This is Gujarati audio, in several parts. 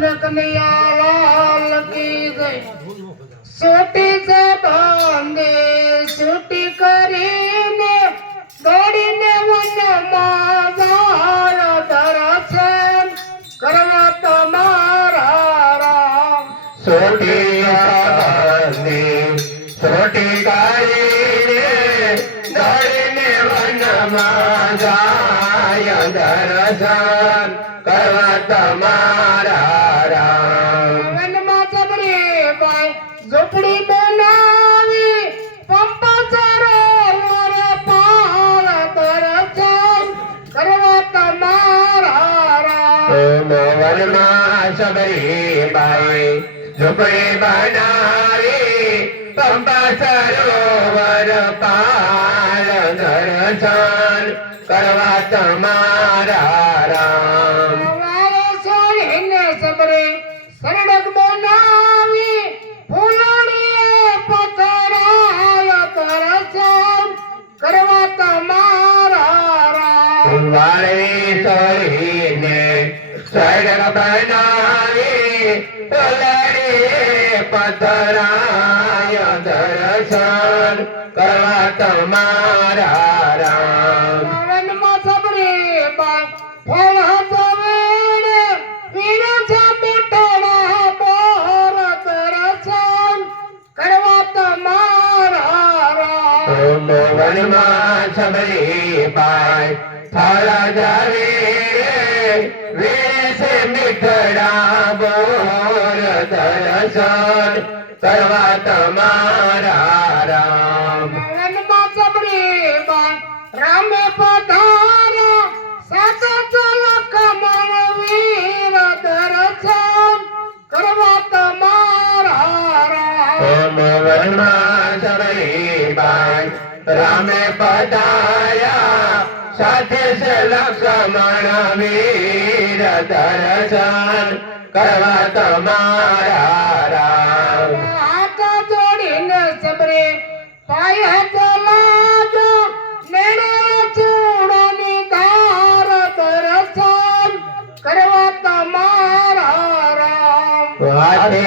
कृष्ण कन्हैया लाल की जय। सोटीचे बांधे सुटी करीने दौड़ीने वનમાં જાય દર્શન કરવા તમારા રામ। સોટી બાંધે સોટી કરીને દોડીને વનમાં જાય દર્શન કરવા તમારા રામ। વનમાં સબરી બાઈ ઝૂંપડી બનાવી પંપા સરોવર પાર દર્શન કરવા તમારા રામ। વનમાં સબરીબાઈ ઝૂંપડી બનાવી પંપા સરોવર પાર દર્શન કરવા તમારા રામ। વાળો છોડીને સબરે સરડક બનાવી ફૂલડીએ પથરાય દર્શન કરવા તમારા રામ। વાળી સોરીને સડક બનાવી પલડી પથરાય દર્શન કરવા તમારા રામ। વનમાં સબરી બાઈ ફળ જવેડે વીર છે બેઠડા બોર દર્શન કરવા તમારા રામ। વનમાં સબરીબાઈ ફળ જાવે વેશ મીઠડા બોર દર્શન કરવા તમારા રામ। વનમાં સબરી બાઈ રામે પધાર્યા સાત ચલક મણ વીર દર્શન કરવા તમારા રામ। વનમાં સબરીબાઈ રામે પધાર્યા સાથે છે લક્ષ્મણ વીર દર્શન કરવા તમારા રામ। હાથ જોડીને સબરે પાય ચલાજો નેણે ચૂડની ધાર દર્શન કરવા તમારા રામ। હાથે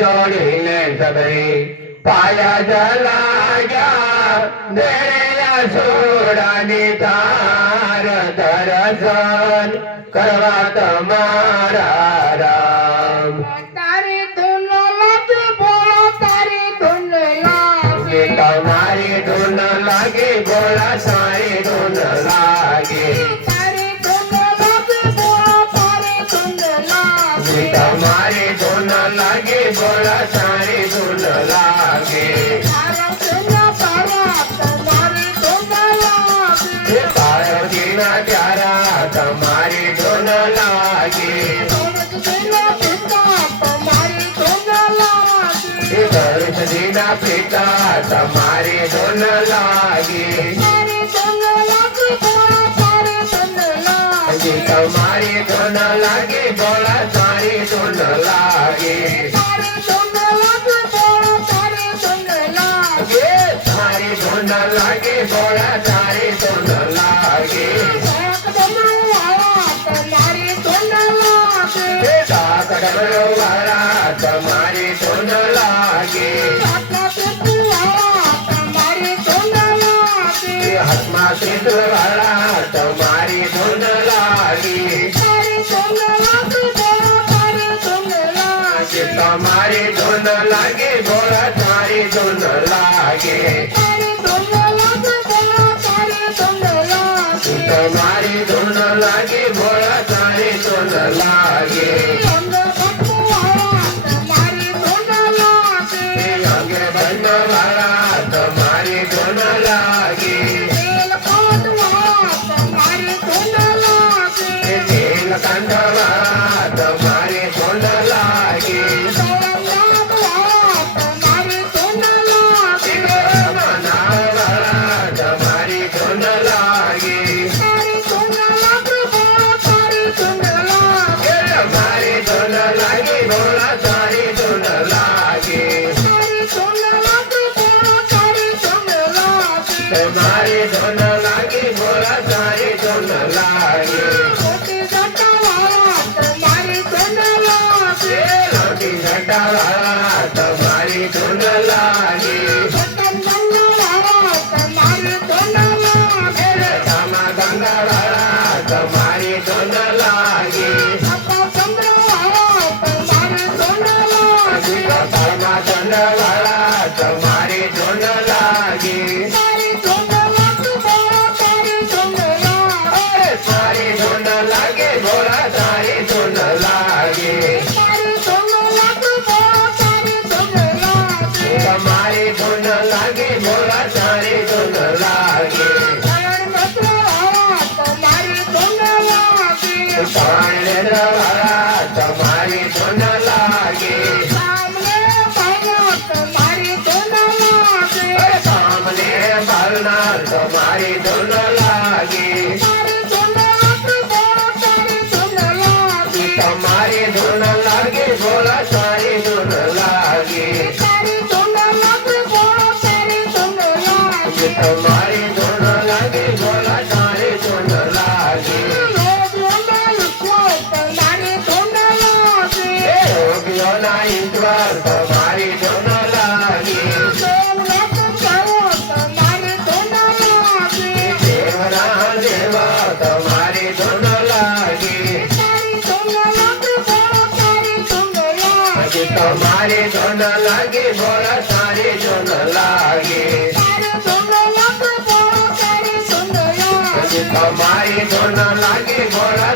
જોડીને સબરી પાયા જલાગ્યા દેયા સોડાની તાર દર્શન કરવા તમારા રામ। તારી ધૂન લાગે બોલો તારી ધૂન લાગે તમારી ધૂન લાગે બોલા સારી ધૂન લાગે। તારી ધૂન લાગે બોલો તારી ધૂન લાગે તમારી ધૂન લાગે બોલા સારી ધૂન લાગે। તારા ધૂન તારા તમારી ધૂન લાગે પાર્વતીના પ્યારા તમારી ધૂન લાગે। સરસ્વતીના પિતા તમારી ધૂન લાગે સરસ્વતીના પિતા તમારી ધૂન લાગે। તારી ધૂન લાગે બોલો તારી ધૂન લાગે તમારી ધૂન લાગે બોલા સારી ધૂન લાગે। તારી ધૂન લાગે બોલો તારી ધૂન લાગે સારી ધૂન લાગે બોલા સારી ધૂન લાગે। તમારી ધૂન લાગે કાકડમલો વાળા તમારી ધૂન લાગે। તમારી ધૂન લાગે હાથમાં સિંદૂર વાળા તમારી ધૂન લાગે। તારી ધૂન લાગે બોલો તારી ધૂન લાગે તમારી ધૂન લાગે બોલા સારી ધૂન લાગે। તારી ધૂન લાગે બોલો તારી ધૂન લાગે તમારી ધૂન લાગે બોલા સારી ધૂન લાગે। તમારી ધૂન લાગે અંગે બંધ વાળા તમારી ધૂન લાગે। તમારી ધૂન લાગે તેલ કાંધવા તમારી ધૂન લાગે। તમારી ધૂન લાગે મનાવાળા તમારી ધૂન લાગે। તારી ધૂન લાગે બોલો તારી ધૂન લાગે તમારી ધૂન લાગે બોલા સારી ધૂન લાગે। તારી ધૂન લાગે બોલો તારી ધૂન લાગે તમારી ધૂન લાગે બોલા સારી ધૂન લાગે। મોટી જટાવાળા ધૂન લાગે આપણા ચંદ્રવાળા તમારી ધૂન લાગે કપાળમાં ચંદ્રવાળા તમારી ધૂન લાગે તારી ધૂન લાગે બોલો તારી ધૂન લાગે સારી ધૂન લાગે ભોળા તારી ધૂન લાગે તારી ધૂન લાગે બોલો તારી ધૂન લાગે તમારી ધૂન લાગે ભોળા તારી ધૂન લાગે ત્રણ નેત્રવાળા તમારી ધૂન લાગે વાળા તમારી ધૂન લાગે સામને ભાઈઓ તમારી ધૂન લાગે સામને બારનાર તમારી ધૂન લાગે તારી ધૂન લાગે બોલો તારી ધૂન લાગે તમારી ધૂન લાગે ભોળા તારી ધૂન લાગે તારી ધૂન લાગે બોલો તારી ધૂન લાગે તમારી ધૂન લાગે ભોળા તારી ધૂન લાગે યોગીઓના ઈશ્વર તમારી ધૂન લાગે યોગીઓના ઈશ્વર તમારી ધૂન લાગે દેવનાથ દેવો તમારી ધૂન લાગે દેવના દેવા તમારી ધૂન લાગે તારી ધૂન લાગે બોલો તારી ધૂન લાગે તમારી ધૂન લાગે ભોળા તારી ધૂન લાગે તારી ધૂન લાગે બોલો તારી ધૂન લાગે તમારી ધૂન લાગે ભોળા